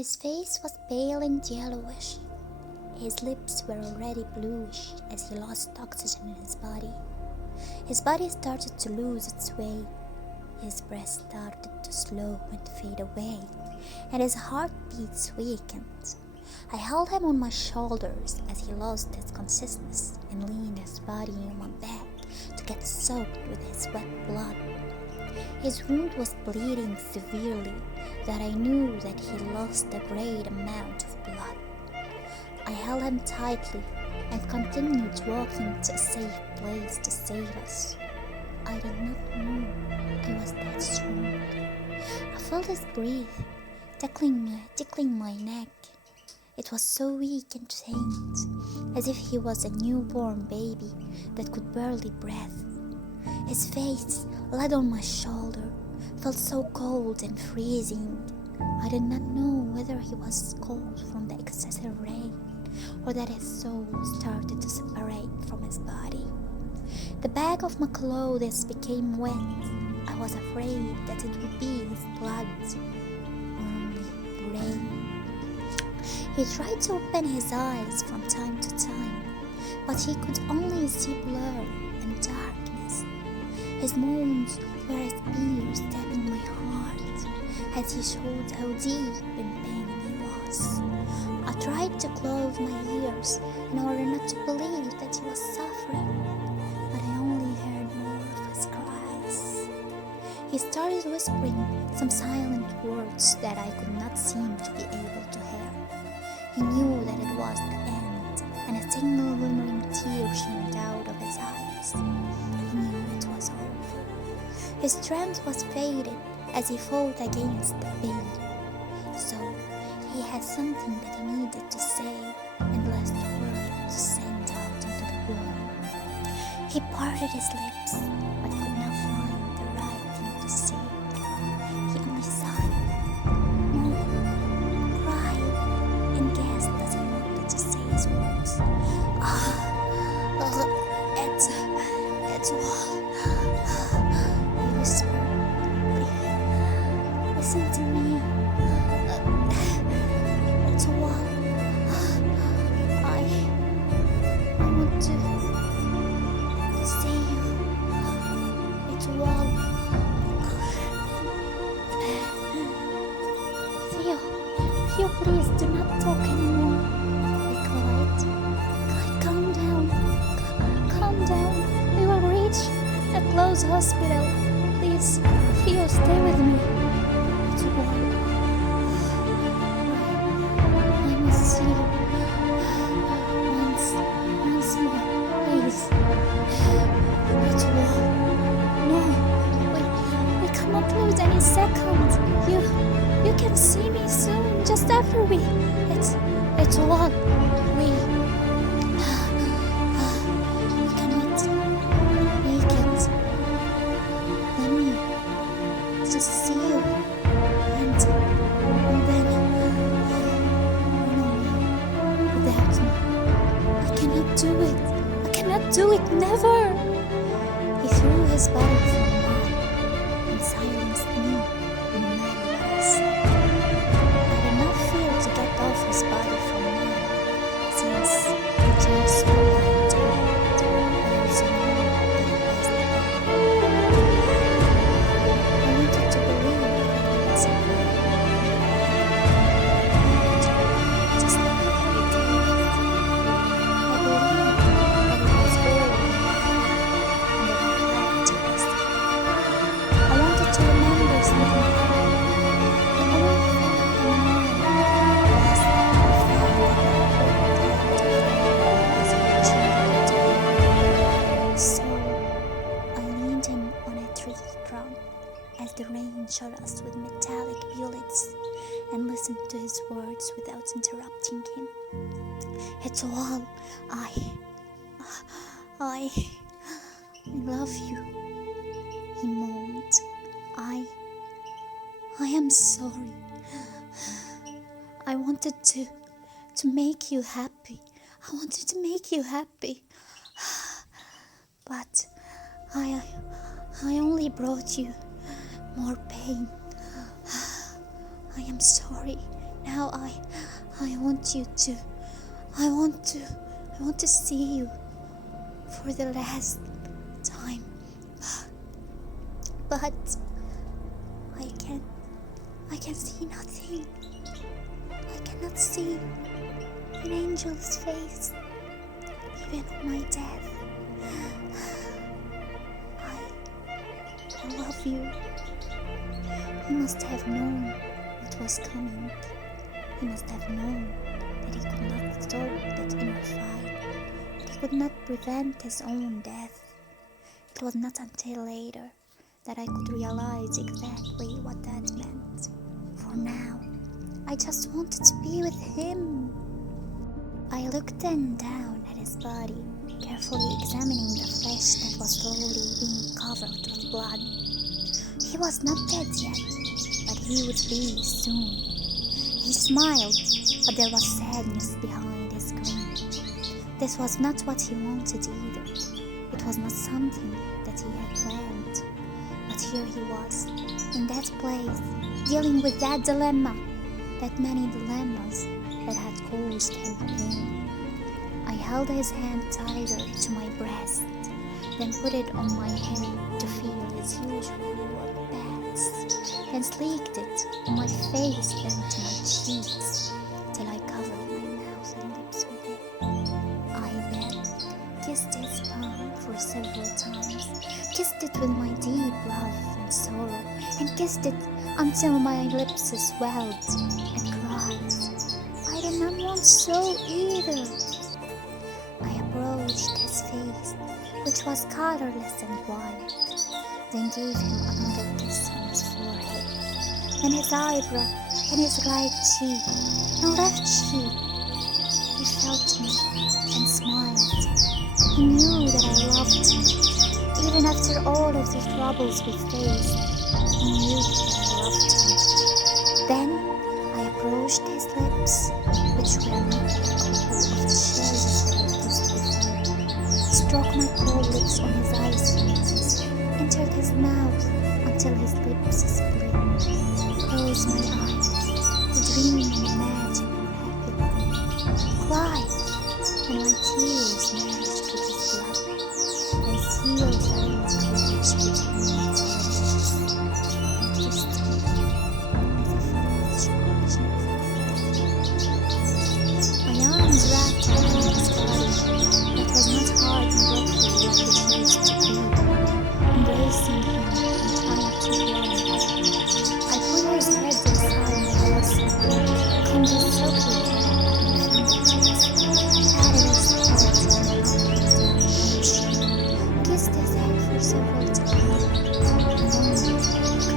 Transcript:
His face was pale and yellowish. His lips were already bluish as he lost oxygen in his body. His body started to lose its weight. His breath started to slow and fade away, and his heartbeats weakened. I held him on my shoulders as he lost his consciousness and leaned his body on my back to get soaked with his wet blood. His wound was bleeding severely, that I knew that he lost a great amount of blood. I held him tightly and continued walking to a safe place to save us. I did not know I was that strong. I felt his breath tickling my neck. It was so weak and faint, as if he was a newborn baby that could barely breathe. His face, laid on my shoulder, felt so cold and freezing. I did not know whether he was cold from the excessive rain or that his soul started to separate from his body. The bag of my clothes became wet. I was afraid that it would be his blood, only rain. He tried to open his eyes from time to time, but he could only see blur and darkness. His moans were as spears stabbing my heart as he showed how deep in pain he was. I tried to close my ears in order not to believe that he was suffering, but I only heard more of his cries. He started whispering some silent words that I could not seem to be able to hear. He knew that it was the end, and a single glimmering tear shone out of his eyes. He knew it was over. His strength was faded as he fought against the pain. So he had something that he needed to say and last word to send out into the world. He parted his lips, but could not find the right thing to say. He only sighed, moaned, cried, and gasped as he wanted to say his words. It's all. He whispered, listen to me. It's all. I want to see you. It's all. Theo, please do not talk anymore. I cried. Calm down. Calm down. We will reach a close hospital. Please, Theo, stay with me. It's all. I must see you. Once more, please. It's all. No, we cannot lose any seconds. You can see me soon, just after we. It's all. We cannot make it. Let me just see you, and then run away without me. I cannot do it, never. He threw his body from mine and silenced me no matter what I said. I did not feel to get off his body from mine, since he changed so light to red. I also knew that it was the end. I wanted to believe that he would survive. Just like every day. I believed that it was all and that I had to rescue. I wanted to remember something happened. The only thing I remembered was the fact that I hoped was reaching to him. So I leaned him on a tree trunk as the rain shot us with metallic bullets and listened to his words without interrupting him. It's all. I love you, he moaned. I am sorry. I wanted to make you happy. I wanted to make you happy. But I only brought you more pain. I am sorry. Now I want you to, I want to see you for the last time. But I can see nothing. I cannot see an angel's face, even on my death. I love you. He must have known what was coming. He must have known that he could not stop that inner fight, that he could not prevent his own death. It was not until later that I could realize exactly what that meant. For now, I just wanted to be with him. I looked then down at his body, carefully examining the flesh that was slowly being covered with blood. He was not dead yet, but he would be soon. He smiled, but there was sadness behind his grin. This was not what he wanted either. It was not something that he had planned. But here he was, in that place, dealing with that dilemma, that many dilemmas that had caused him pain. I held his hand tighter to my breast, then put it on my head to feel his usual warm pats, then sleeked it on my face, then to my cheeks, till I covered my mouth and lips with it. I then kissed his palm for several times, kissed it with my deep love and sorrow, and kissed it until my lips swelled and cried. I did not want so either. I approached his face, which was colorless and white, then gave him another kiss on his forehead, then his eyebrow, and his right cheek, and left cheek. He felt me and smiled. He knew that I loved him. Even after all of the troubles we faced, he knew that I loved him. Then I approached his lips, which were not echoes of the cherries that I kissed before, struck my cold lips on his ice faces, entered his mouth until his lips split, closed my eyes to dream and imagine a happy life, cried, and my tears matched with his blood, and sealed all my courage between my tears, and kissed him as if I was watching for my arms wrapped around his body, that was not hard and rocky like it used to be, embracing him and trying to warm him. I put his head inside my bosom, combed his silky hair with my fingertips, patted his head and up and down the motion, kissed his head for several times, and moaned and cried.